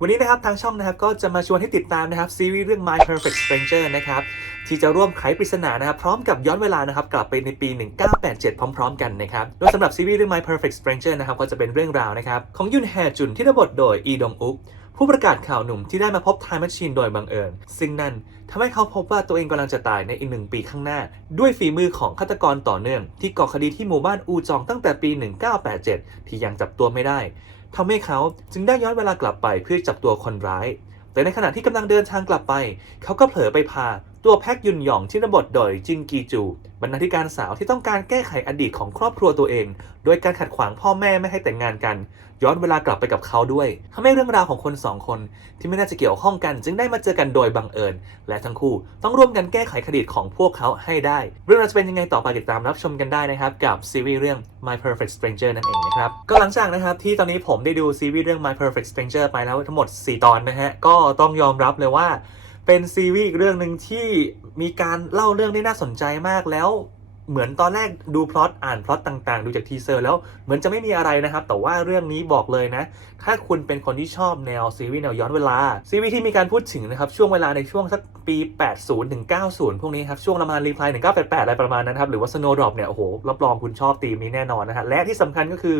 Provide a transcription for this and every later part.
วันนี้นะครับทางช่องนะครับก็จะมาชวนให้ติดตามนะครับซีรีส์เรื่อง My Perfect Stranger นะครับที่จะร่วมไขปริศนานะครับพร้อมกับย้อนเวลานะครับกลับไปในปี 1987 พร้อม ๆ กันนะครับโดยสำหรับซีรีส์เรื่อง My Perfect Stranger นะครับก็จะเป็นเรื่องราวนะครับของยุนแฮจุนที่รับบทโดยอีดงอุกผู้ประกาศข่าวหนุ่มที่ได้มาพบ Time Machine โดยบังเอิญ ซึ่งนั่นทำให้เขาพบว่าตัวเองกำลังจะตายในอีกหนึ่งปีข้างหน้า ด้วยฝีมือของฆาตกรต่อเนื่อง ที่ก่อคดีที่หมู่บ้านอูจองตั้งแต่ปี 1987 ที่ยังจับตัวไม่ได้ ทำให้เขาจึงได้ย้อนเวลากลับไปเพื่อจับตัวคนร้าย แต่ในขณะที่กำลังเดินทางกลับไป เขาก็เผลอไปพา ตัวแพ็กยุนหยองที่ระบทโดยจินกีจู บรรณาธิการสาวที่ต้องการแก้ไขอดีตของครอบครัวตัวเอง โดยการขัดขวางพ่อแม่ไม่ให้แต่งงานกัน ย้อนเวลากลับไปกับเขาด้วยทำให้เรื่องราวของคนสองคน ที่ไม่น่าจะเกี่ยวข้องกัน จึงได้มาเจอกันโดยบังเอิญ และทั้งคู่ต้องร่วมกันแก้ไขคดีของพวกเขาให้ได้ เรื่องราวจะเป็นยังไงต่อไปติดตามรับชมกันได้นะครับกับซีรีส์เรื่อง My Perfect Stranger นั่นเองนะครับก็หลังจากนะครับที่ตอนนี้ผมได้ดูซีรีส์เรื่อง My Perfect Stranger ไปแล้วทั้งหมด 4 ตอนนะฮะก็ต้องยอมรับเลยว่า เป็นซีรีส์อีกเรื่องหนึ่งที่มีการเล่าเรื่องได้น่าสนใจมากแล้วเหมือนตอนแรกดูพล็อตอ่านพล็อตต่างๆ ดูจากทีเซอร์แล้วเหมือนจะไม่มีอะไรนะครับ แต่ว่าเรื่องนี้บอกเลยนะ ถ้าคุณเป็นคนที่ชอบแนวซีรีส์แนวย้อนเวลา ซีรีส์ที่มีการพูดถึงนะครับ ช่วงเวลาในช่วงสักปี 80ถึง90 พวกนี้ครับ ช่วงประมาณรีพลาย1988 อะไรประมาณนั้นครับ หรือว่า Snowdrop เนี่ย โอ้โห รับรองคุณชอบธีมนี้แน่นอนนะฮะและที่สำคัญก็คือ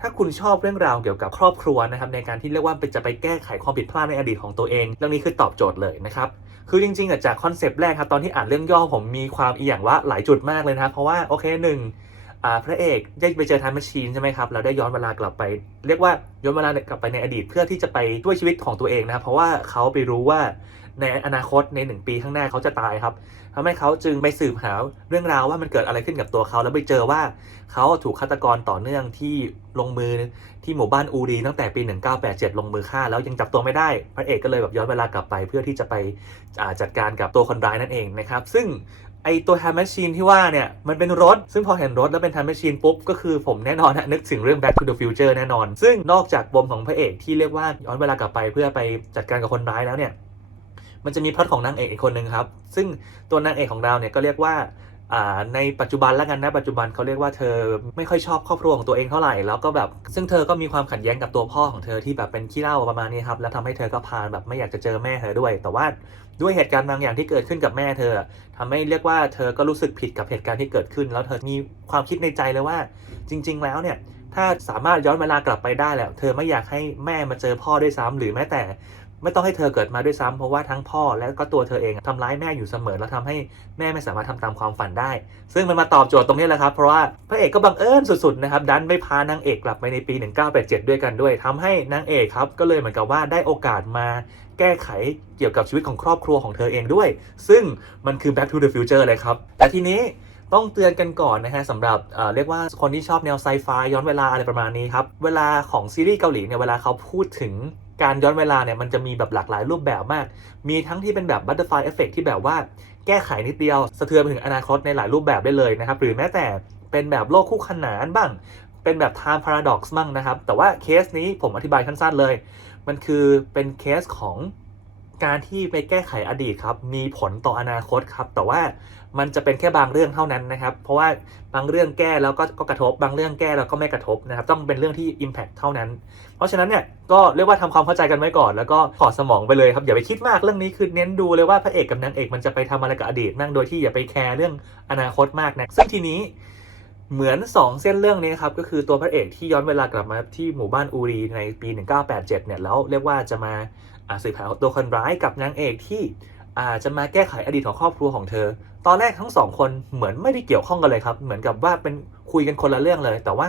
ถ้าคุณชอบเรื่องราวเกี่ยวกับครอบครัวนะครับในการที่เรียกว่าจะไปแก้ไขความผิดพลาดในอดีตของตัวเอง เรื่องนี้คือตอบโจทย์เลยนะครับคือจริงๆอะจากคอนเซปต์แรกครับตอนที่อ่านเรื่องย่อผมมีความอีอย่างว่าหลายจุดมากเลยนะครับเพราะว่าโอเคหนึ่งพระเอกได้ไปเจอท m มชชีนใช่ไหมครับแล้วได้ย้อนเวลากลับไป เรียกว่าย้อนเวลากลับไปในอดีตเพื่อที่จะไปช่วยชีวิตของตัวเองนะครับเพราะว่าเขาไปรู้ว่า ในอนาคตในหนึ่งปีข้างหน้าเขาจะตายครับทำให้เขาจึงไปสืบหาเรื่องราวว่ามันเกิดอะไรขึ้นกับตัวเขาแล้วไปเจอว่าเขาถูกฆาตกรต่อเนื่องที่ลงมือที่หมู่บ้านอูรีตั้งแต่ปี 1987 ลงมือฆ่า แล้วยังจับตัวไม่ได้พระเอกก็เลยแบบย้อนเวลากลับไป เพื่อที่จะไปจัดการกับตัวคนร้ายนั่นเองนะครับซึ่งไอตัวท m ม m ชชีนที่ว่าเนี่ยมันเป็นรถ ซึ่งพอเห็นรถแล้วเป็นท m ม m ชชีนปุ๊บ ก็คือผมแน่นอนนะนึกถึงเรื่อง Back to the Future แน่นอน ซึ่งนอกจากปมของพระเอกที่เรียกว่าย้อนเวลากลับไปเพื่อไปจัดการกับคนร้ายแล้วเนี่ย มันจะมีพล็อตของนางเอกอีกคนหนึ่งครับ ซึ่งตัวนางเอกของเราเนี่ยก็เรียกว่าในปัจจุบันแล้วกันนะปัจจุบันเขาเรียกว่าเธอไม่ค่อยชอบครอบครัวของตัวเองเท่าไหร่แล้วก็แบบซึ่งเธอก็มีความขัดแย้งกับตัวพ่อของเธอที่แบบเป็นขี้เล้าประมาณนี้ครับแล้วทำให้เธอก็พานแบบไม่อยากจะเจอแม่เธอด้วย แต่ว่าด้วยเหตุการณ์บางอย่างที่เกิดขึ้นกับแม่เธอทำให้เรียกว่าเธอก็รู้สึกผิดกับเหตุการณ์ที่เกิดขึ้น แล้วเธอมีความคิดในใจเลยว่า จริง ๆ แล้วเนี่ยถ้าสามารถย้อนเวลากลับไปได้แล้ว เธอไม่อยากให้แม่มาเจอพ่อด้วยซ้ำหรือแม้แต่ ไม่ต้องให้เธอเกิดมาด้วยซ้ำเพราะว่าทั้งพ่อและก็ตัวเธอเองทำร้ายแม่อยู่เสมอแล้วทำให้แม่ไม่สามารถทำตามความฝันได้ ซึ่งมันมาตอบโจทย์ตรงนี้แหละครับ เพราะว่าพระเอกก็บังเอิญสุดๆนะครับดันไปพานางเอกกลับไปในปี 1987 ด้วยกันด้วยทำให้นางเอกครับก็เลยเหมือนกับว่าได้โอกาสมาแก้ไขเกี่ยวกับชีวิตของครอบครัวของเธอเองด้วย ซึ่งมันคือ Back to the Future เลยครับแต่ทีนี้ต้องเตือนกันก่อนนะฮะสำหรับเเรียกว่าคนที่ชอบแนวไซไฟย้อนเวลาอะไรประมาณนี้ครับ เวลาของซีรีส์เกาหลีเนี่ยเวลาเขาพูดถึง การย้อนเวลาเนี่ยมันจะมีแบบหลากหลายรูปแบบมาก มีทั้งที่เป็นแบบบัตเตอร์ไฟเอฟเฟกที่แบบว่าแก้ไขนิดเดียว สะเทือนไปถึงอนาคตในหลายรูปแบบได้เลยนะครับ หรือแม้แต่เป็นแบบโลกคู่ขนานบ้าง เป็นแบบ time paradox บ้างนะครับ แต่ว่าเคสนี้ผมอธิบายสั้นๆเลย มันคือเป็นเคสของการที่ไปแก้ไขอดีตครับ มีผลต่ออนาคตครับ แต่ว่า มันจะเป็นแค่บางเรื่องเท่านั้นนะครับ เพราะว่าบางเรื่องแก้แล้วก็ก็กระทบ บางเรื่องแก้แล้วก็ไม่กระทบนะครับ ต้องเป็นเรื่องที่ Impact เท่านั้น เพราะฉะนั้นเนี่ยก็เรียกว่าทำความเข้าใจกันไว้ก่อน แล้วก็ถอดสมองไปเลยครับอย่าไปคิดมากเรื่องนี้คือเน้นดูเลยว่าพระเอกกับนางเอกมันจะไปทำอะไรกับอดีตนั่งโดยที่อย่าไปแคร์เรื่องอนาคตมากนะซึ่งทีนี้เหมือน 2 เส้นเรื่องนี้ครับ ก็คือตัวพระเอกที่ย้อนเวลากลับมาที่หมู่บ้านอูรีในปี 1987 เนี่ยแล้วเรียกว่าจะมาสืบหาตัวคนร้ายกับนางเอกที่ อาจจะมาแก้ไขอดีตของครอบครัวของเธอ ตอนแรกทั้งสองคนเหมือนไม่ได้เกี่ยวข้องกันเลยครับ เหมือนกับว่าเป็นคุยกันคนละเรื่องเลย แต่ว่า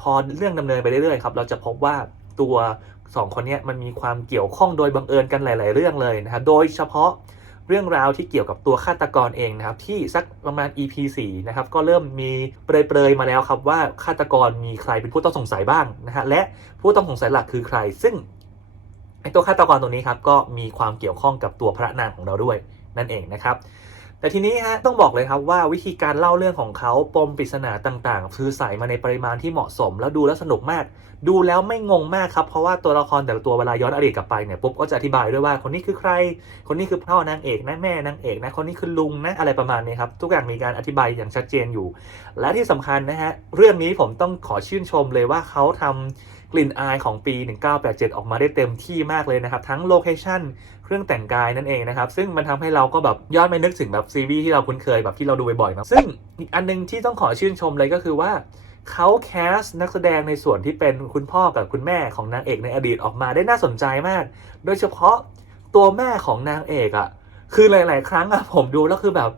พอเรื่องดำเนินไปเรื่อยๆครับ เราจะพบว่าตัวสองคนนี้มันมีความเกี่ยวข้องโดยบังเอิญกันหลาย ๆ เรื่องเลยนะครับ โดยเฉพาะเรื่องราวที่เกี่ยวกับตัวฆาตกรเองนะครับ ที่สักประมาณ EP 4นะครับก็เริ่มมีเปรยๆมาแล้วครับว่าฆาตกรมีใครเป็นผู้ต้องสงสัยบ้างนะฮะและผู้ต้องสงสัยหลักคือใคร ซึ่ง ไอตัวฆาตกรตัวนี้ครับก็มีความเกี่ยวข้องกับตัวพระนางของเราด้วยนั่นเองนะครับ แต่ทีนี้ฮะต้องบอกเลยครับว่าวิธีการเล่าเรื่องของเขาปมปริศนาต่างๆ คือใส่มาในปริมาณที่เหมาะสม แล้วดูแล้วสนุกมาก ดูแล้วไม่งงมากครับเพราะว่าตัวละครแต่ละตัวเวลาย้อนอดีตกลับไปเนี่ยปุ๊บก็จะอธิบายด้วยว่าคนนี้คือใคร คนนี้คือพ่อนางเอกนะแม่นางเอกนะคนนี้คือลุงนะอะไรประมาณนี้ครับทุกอย่างมีการอธิบายอย่างชัดเจนอยู่ และที่สำคัญนะฮะเรื่องนี้ผมต้องขอชื่นชมเลยว่าเขาทำ กลิ่นอายของปี 1987 ออกมาได้เต็มที่มากเลยนะครับ ทั้งโลเคชั่นเครื่องแต่งกายนั่นเองนะครับ ซึ่งมันทำให้เราก็แบบย้อนไปนึกถึงแบบซีรีส์ที่เราคุ้นเคยแบบที่เราดูบ่อยๆนะซึ่งอีกอันหนึงที่ต้องขอชื่นชมเลยก็คือว่าเขาแคสนักแสดงในส่วนที่เป็นคุณพ่อกับคุณแม่ของนางเอกในอดีตออกมาได้น่าสนใจมาก โดยเฉพาะตัวแม่ของนางเอกอะ่ะ คือหลาย ๆ ครั้งอะผมดูแล้วคือแบบ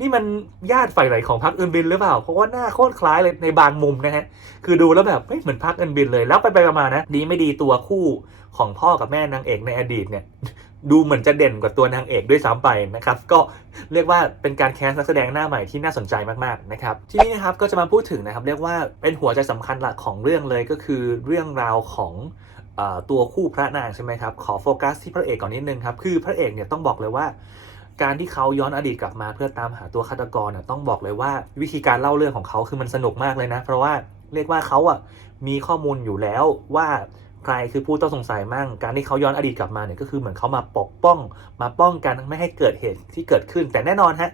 นี่มันญาติฝ่ายไหนของพรรคเอื่นบินหรือเปล่า เพราะว่าหน้าโคตรคล้ายเลยในบางมุมนะฮะ คือดูแล้วแบบไม่เหมือนพรรคเอื่นบินเลย แล้วไปไปมานะ ดีไม่ดีตัวคู่ของพ่อกับแม่นางเอกในอดีตเนี่ย ดูเหมือนจะเด่นกว่าตัวนางเอกด้วยซ้ำไปนะครับ ก็เรียกว่าเป็นการแคสนักแสดงหน้าใหม่ที่น่าสนใจมากๆนะครับ ที่นี่นะครับก็จะมาพูดถึงนะครับ เรียกว่าเป็นหัวใจสำคัญหลักของเรื่องเลยก็คือเรื่องราวของอตัวคู่พระนางใช่ไหมครับ ขอโฟกัสที่พระเอกก่อนนิดนึงครับ คือพระเอกเนี่ยต้องบอกเลยว่า การที่เขาย้อนอดีตกลับมาเพื่อตามหาตัวฆาตกรน่ะต้องบอกเลยว่าวิธีการเล่าเรื่องของเขาคือมันสนุกมากเลยนะ เพราะว่าเรียกว่าเขาอะมีข้อมูลอยู่แล้วว่าใครคือผู้ต้องสงสัยมั่ง การที่เขาย้อนอดีตกลับมาเนี่ยก็คือเหมือนเขามาปกป้อง มาป้องกันไม่ให้เกิดเหตุที่เกิดขึ้น แต่แน่นอนฮะ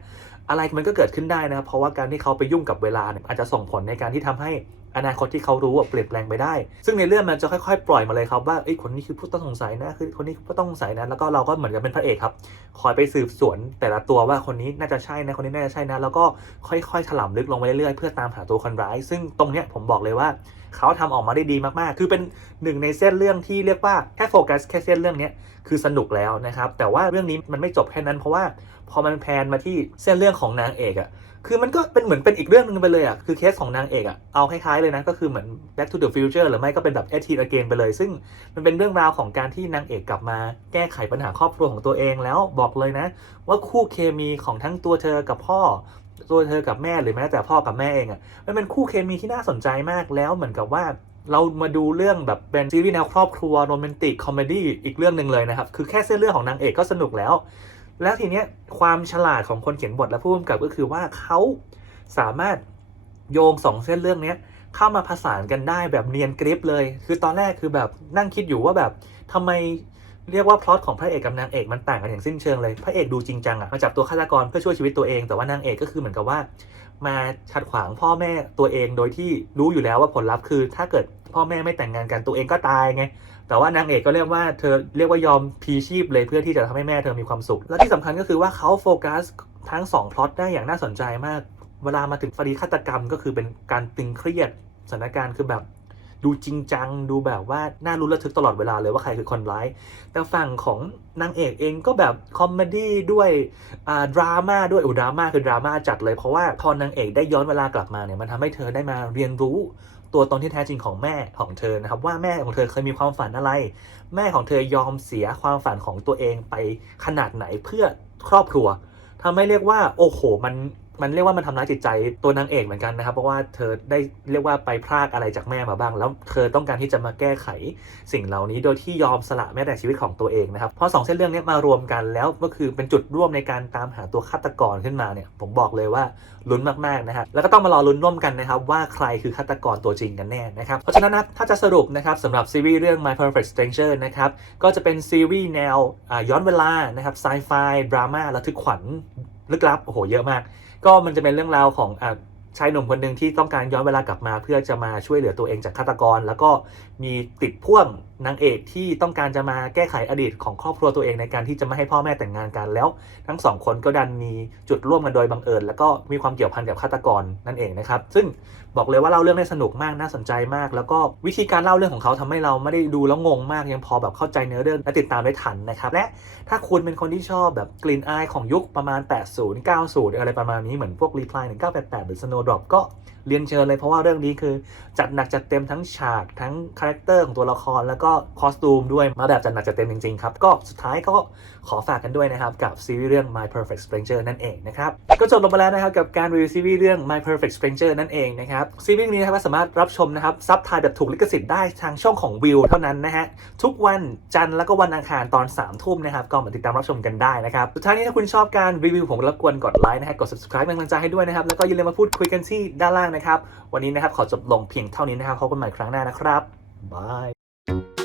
อะไรมันก็เกิดขึ้นได้นะครับเพราะว่าการที่เขาไปยุ่งกับเวลาเนี่ยอาจจะส่งผลในการที่ทำให้ อนาคตที่เขารู้เปลี่ยนแปลงไปได้ ซึ่งในเรื่องมันจะค่อยๆ ปล่อยมาเลยครับว่าเอ้คนนี้คือผู้ต้องสงสัยนะคือคนนี้คือผู้ต้องสงสัยนะแล้วก็เราก็เหมือนกับเป็นพระเอกครับคอยไปสืบสวนแต่ละตัวว่าคนนี้น่าจะใช่นะคนนี้น่าจะใช่นะแล้วก็ค่อยๆถล่มลึกลงไปเรื่อยๆเพื่อตามหาตัวคนร้าย ซึ่งตรงเนี้ยผมบอกเลยว่าเขาทำออกมาได้ดีมากๆ คือเป็นหนึ่งในเส้นเรื่องที่เรียกว่าแค่โฟกัสแค่เส้นเรื่องเนี้ยคือสนุกแล้วนะครับ แต่ว่าเรื่องนี้มันไม่จบแค่นั้นเพราะว่าพอมันแพนมาที่เส้นเรื่องของนางเอกอะ คือมันก็เป็นเหมือนเป็นอีกเรื่องหนึงไปเลยอะ คือเคสของนางเอกอะ เอาคล้ายๆเลยนะ ก็คือเหมือน Back to the Future หรือไม่ก็เป็นแบบ a t i Again ไปเลย ซึ่งมันเป็นเรื่องราวของการที่นางเอกกลับมาแก้ไขปัญหาครอบครัวของตัวเองแล้วบอกเลยนะ ว่าคู่เคมีของทั้งตัวเธอกับพ่อ ตัวเธอกับแม่หรือแม้แต่พ่อกับแม่เองอะ มันเป็นคู่เคมีที่น่าสนใจมากแล้วเหมือนกับว่าเรามาดูเรื่องแบบเป็นซีรีส์แนวครอบครัวโรแมนติกคอมเมดี้อีกเรื่องหนึ่งเลยนะครับ คือแค่เส้นเรื่องของนางเอกก็สนุกแล้ว แล้วทีเนี้ยความฉลาดของคนเขียนบทและผู้กำกับก็คือว่าเขาสามารถโยงสองเส้นเรื่องเนี้ยเข้ามาผสานกันได้แบบเนียนกริปเลย คือตอนแรกคือแบบนั่งคิดอยู่ว่าแบบทำไมเรียกว่าพล็อตของพระเอกกับนางเอกมันต่างกันอย่างสิ้นเชิงเลย พระเอกดูจริงจังอะมาจับตัวฆาตกรเพื่อช่วยชีวิตตัวเอง แต่ว่านางเอกก็คือเหมือนกับว่า มาขัดขวางพ่อแม่ตัวเองโดยที่รู้อยู่แล้วว่าผลลัพธ์คือ ถ้าเกิดพ่อแม่ไม่แต่งงานกันตัวเองก็ตายไง แต่ว่านางเอกก็เรียกว่าเธอเรียกว่ายอมพีชีพเลยเพื่อที่จะทำให้แม่เธอมีความสุข และที่สำคัญก็คือว่าเขาโฟกัสทั้งสองพล็อตได้อย่างน่าสนใจมาก เวลามาถึงคดีฆาตกรรมก็คือเป็นการตึงเครียดสถานการณ์คือแบบ ดูจริงจัง ดูแบบว่าน่ารู้ระทึกตลอดเวลาเลยว่าใครคือคนร้าย แต่ฝั่งของนางเอกเองก็แบบคอมเมดี้ด้วยอ่าดราม่าด้วยอุดราม่าคือดราม่าจัดเลยเพราะว่าพอนางเอกได้ย้อนเวลากลับมาเนี่ยมันทำให้เธอได้มาเรียนรู้ตัวตนที่แท้จริงของแม่ของเธอนะครับว่าแม่ของเธอเคยมีความฝันอะไร แม่ของเธอยอมเสียความฝันของตัวเองไปขนาดไหนเพื่อครอบครัวทำให้เรียกว่าโอ้โหมัน มันเรียกว่ามันทำร้ายจิตใจตัวนางเอกเหมือนกันนะครับ เพราะว่าเธอได้เรียกว่าไปพรากอะไรจากแม่มาบ้าง แล้วเธอต้องการที่จะมาแก้ไขสิ่งเหล่านี้โดยที่ยอมสละแม้แต่ชีวิตของตัวเองนะครับ เพราะสองเส้นเรื่องนี้มารวมกันแล้วก็คือเป็นจุดร่วมในการตามหาตัวฆาตกรขึ้นมาเนี่ย ผมบอกเลยว่าลุ้นมากๆนะครับแล้วก็ต้องมารอลุ้นร่วมกันนะครับว่าใครคือฆาตกรตัวจริงกันแน่นะครับเพราะฉะนั้นนะถ้าจะสรุปนะครับสำหรับซีรีส์เรื่อง My Perfect Stranger นะครับก็จะเป็นซีรีส์แนวย้อนเวลานะครับไซไฟดราม่าระทึกขวัญลึกลับโอ้โหเยอะมาก ก็มันจะเป็นเรื่องราวของอชายหนุ่มคนหนึ่งที่ต้องการย้อนเวลากลับมา เพื่อจะมาช่วยเหลือตัวเองจากฆาตกร แล้วก็มีติดพ่วง นางเอกที่ต้องการจะมาแก้ไขอดีตของครอบครัวตัวเองในการที่จะไม่ให้พ่อแม่แต่งงานกันแล้ว ทั้งสองคนก็ดันมีจุดร่วมกันโดยบังเอิญแล้วก็มีความเกี่ยวพันกับฆาตกรนั่นเองนะครับ ซึ่งบอกเลยว่าเล่าเรื่องได้สนุกมากน่าสนใจมาก แล้วก็วิธีการเล่าเรื่องของเขาทำให้เราไม่ได้ดูแล้วงงมากยังพอแบบเข้าใจเนื้อเรื่องและติดตามได้ทันนะครับและถ้าคุณเป็นคนที่ชอบแบบกลิ่นอายของยุคประมาณ 80 90 อะไรประมาณนี้เหมือนพวก Reply 1988 หรือ Snowdrop ก็เรียนเชิญเลยเพราะว่าเรื่องนี้คือ จัดหนักจัดเต็มทั้งฉากทั้งคาแรคเตอร์ของตัวละครแล้วก็คอสตูมด้วยมาแบบจัดหนักจัดเต็มจริงๆครับ ก็สุดท้ายก็ขอฝากกันด้วยนะครับ กับซีรีส์เรื่อง My Perfect Stranger นั่นเองนะครับ ก็จบลงไปแล้วนะครับ กับการรีวิวซีรีส์เรื่อง My Perfect Stranger นั่นเองนะครับ ซีรีส์นี้นะครับสามารถรับชมนะครับซับไทยแบบถูกลิขสิทธิ์ได้ทางช่องของวิวเท่านั้นนะฮะทุกวันจันทร์แล้วก็วันอังคารตอน3ามทุ่มนะครับก็มาติดตามรับชมกันได้นะครับสุดท้ายนี้ถ้าคุณชอบการรีวิวผมรบกวนกดไลค์นะฮะกด subscribe เป็นกำลังใจให้ด้วยนะครับแล้วก็อย่าลืมมาพูดคุยกันที่ด้านล่างนะครับวันนี้นะครับขอจบลงเพียงเท่านี้นะครับพบกันใหม่ครั้งหน้านะครับบาย